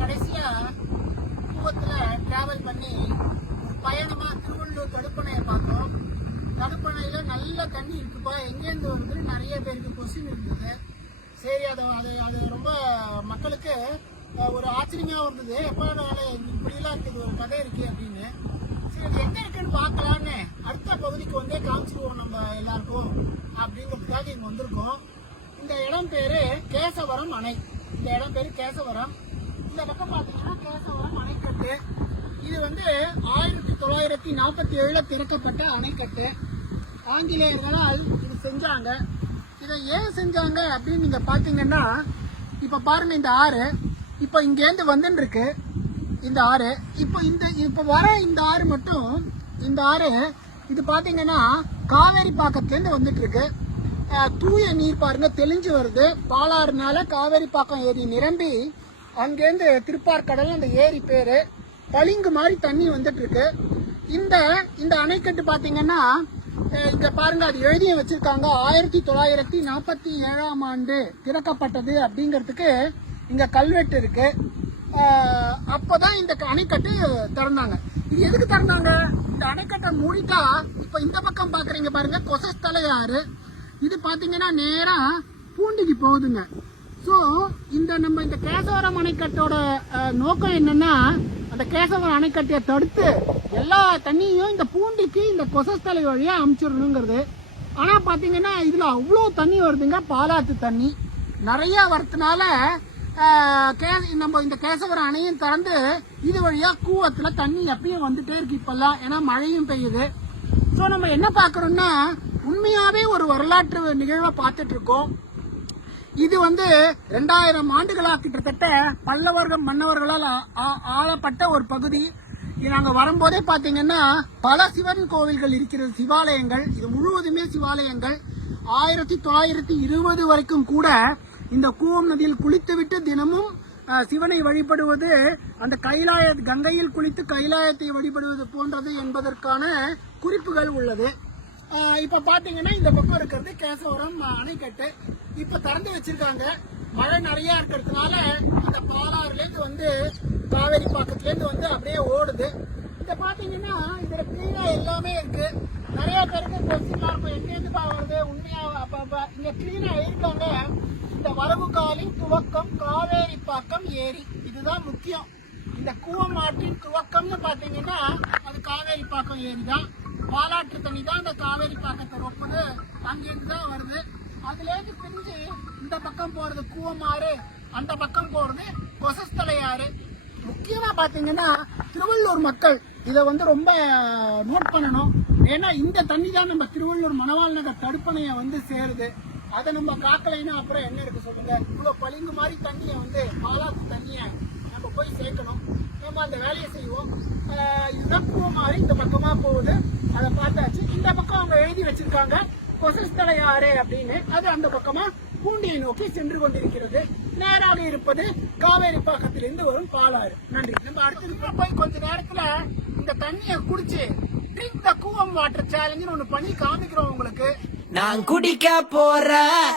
கடைசியா கூவத்துல டிராவல் பண்ணி பயணமா திருவள்ளூர் தடுப்பணையை பார்த்தோம். தடுப்பணையில நல்ல தண்ணி இருக்குப்பா, எங்கேருந்து வருதுன்னு நிறைய பேருக்கு கொஸ்டின் இருந்தது. சரி, அது ரொம்ப மக்களுக்கு ஒரு ஆச்சரியமா இருந்தது. எப்ப இப்படிலாம் இருக்குது, ஒரு கதை இருக்கு அப்படின்னு. சரி, அது எங்க இருக்குன்னு பார்க்கலான்னு அடுத்த பகுதிக்கு வந்து காமிச்சிருவோம் நம்ம எல்லாருக்கும் அப்படிங்கிறதுக்காக இங்க வந்திருக்கோம். இந்த இடம் பேரு கேசவரம் அணை. இந்த இடம் பேரு கேசவரம். இந்த பக்கம் பாத்தீங்கன்னா கேசவரம் அணைக்கட்டு. இது வந்து 1947 திறக்கப்பட்ட அணைக்கட்டு. ஆங்கிலேயர்களால் இது செஞ்சாங்க. இதை ஏன் செஞ்சாங்க அப்படின்னு நீங்க பாத்தீங்கன்னா, இப்ப பாருங்க இந்த ஆறு இப்ப இங்கேருந்து வந்துட்டு இருக்கு. இந்த ஆறு இப்ப வர இந்த ஆறு மட்டும், இந்த ஆறு இது பாத்தீங்கன்னா காவேரி பாக்கத்திலேருந்து வந்துட்டு இருக்கு. தூய நீர் பாருங்க தெளிஞ்சு வருது. பாலாறுனால காவேரி பாக்கம் ஏரி நிரம்பி அங்கேருந்து திருப்பார்கடல் அந்த ஏரி பேரு பளிங்கு மாதிரி தண்ணி வந்துட்டு இருக்கு. இந்த அணைக்கட்டு பாத்தீங்கன்னா இங்க பாருங்க, அது எழுதிய வச்சிருக்காங்க 1947 ஆண்டு திறக்கப்பட்டது அப்படிங்கிறதுக்கு இங்க கல்வெட்டு இருக்கு. அப்பதான் இந்த அணைக்கட்டு திறந்தாங்க. இது எதுக்கு திறந்தாங்க? இந்த அணைக்கட்டை மூடிட்டா இப்ப இந்த பக்கம் பாக்குறீங்க பாருங்க, கொசஸ்தலை ஆறு. இது பாத்தீங்கன்னா நேரா பூண்டிக்கு போகுதுங்க. ஸோ நம்ம இந்த கேசவரம் அணைக்கட்டோட நோக்கம் என்னன்னா, அந்த கேசவரம் அணைக்கட்டையை தடுத்து எல்லா தண்ணியும் இந்த பூண்டிக்கு இந்த கொசஸ்தலை வழியா அமுச்சிடணுங்கிறது. ஆனா பாத்தீங்கன்னா இதுல அவ்வளோ தண்ணி வருதுங்க, பாலாத்து தண்ணி நிறைய வரதுனால நம்ம இந்த கேசவரம் அணையும் திறந்து இது வழியா கூவத்துல தண்ணி எப்பயும் வந்துட்டே இருக்கு இப்பெல்லாம், ஏன்னா மழையும் பெய்யுது. ஸோ நம்ம என்ன பாக்குறோம்னா, உண்மையாவே ஒரு வரலாற்று நிகழ்வை பார்த்துட்டு இருக்கோம். இது வந்து 2000 ஆண்டுகளா கிட்டத்தட்ட பல்லவர்கள் மன்னவர்களால் ஆளப்பட்ட ஒரு பகுதி. நாங்க வரும்போதே பாத்தீங்கன்னா பல சிவன் கோவில்கள் இருக்கிறது, சிவாலயங்கள். இது முழுவதுமே சிவாலயங்கள். 1920 வரைக்கும் கூட இந்த கூவம் நதியில் குளித்துவிட்டு தினமும் சிவனை வழிபடுவது, அந்த கங்கையில் குளித்து கைலாயத்தை வழிபடுவது போன்றது என்பதற்கான குறிப்புகள் உள்ளது. இப்ப பாத்தீங்கன்னா இந்த பக்கம் இருக்கிறது கேசவரம் அணைக்கட்டு. இப்ப திறந்து வச்சிருக்காங்க. மழை நிறைய இருக்கிறதுனால அந்த பாலாறுல இருந்து வந்து காவேரி பாக்கத்துல இருந்து வந்து அப்படியே ஓடுது. இத பாத்தீங்கன்னா இதுல கிளீனா எல்லாமே இருக்கு. நிறைய பேருக்கு கொஸ்டின்லாம் இருக்கும், எங்கேருந்து வருது உண்மையா? இங்க கிளீனா இருக்காங்க. இந்த வரவு காலின் துவக்கம் காவேரி பாக்கம் ஏரி, இதுதான் முக்கியம். இந்த கூவம் ஆற்றின் துவக்கம்னு பாத்தீங்கன்னா அது காவேரி பாக்கம் ஏரி தான். பாலாற்று தண்ணி தான் இந்த காவேரி பாக்கத்தை ரொப்புது, அங்கிருந்து தான் வருது. அதுல இருந்து பிரிஞ்சு இந்த பக்கம் போறது கூவமாறு, அந்த பக்கம் போறது கொசஸ்தலை ஆறு. முக்கியமா பாத்தீங்கன்னா திருவள்ளூர் மக்கள் இத வந்து ரொம்ப நோட் பண்ணணும். ஏன்னா இந்த தண்ணி தான் நம்ம திருவள்ளூர் மணவாள் நகர் தடுப்பணைய வந்து சேருது. அதை நம்ம காக்கலைன்னா அப்புறம் என்ன இருக்கு சொல்லுங்க? இவ்வளவு பளிங்கு மாதிரி தண்ணிய வந்து பாலாத்து தண்ணிய நம்ம போய் சேர்க்கணும். நம்ம அந்த வேலையை செய்வோம். இதுதான் கூவமாறு, இந்த பக்கமா போகுது, அதை பார்த்தாச்சு. இந்த பக்கம் அவங்க எழுதி வச்சிருக்காங்க கொசஸ்தலை ஆறு அப்படின்னு. அது அந்த பக்கமா பூண்டியை நோக்கி சென்று கொண்டிருக்கிறது. நேராக இருப்பது காவேரி பாக்கத்திலிருந்து வரும் பாலாறு. நன்றி. நம்ம அடுத்து போய் கொஞ்ச நேரத்துல இந்த தண்ணியை குடிச்சு ட்ரிங்க் த கூவம் வாட்டர் சேலஞ்சுன்னு ஒண்ணு பண்ணி காமிக்கிறோம் உங்களுக்கு. நான் குடிக்க போறேன்.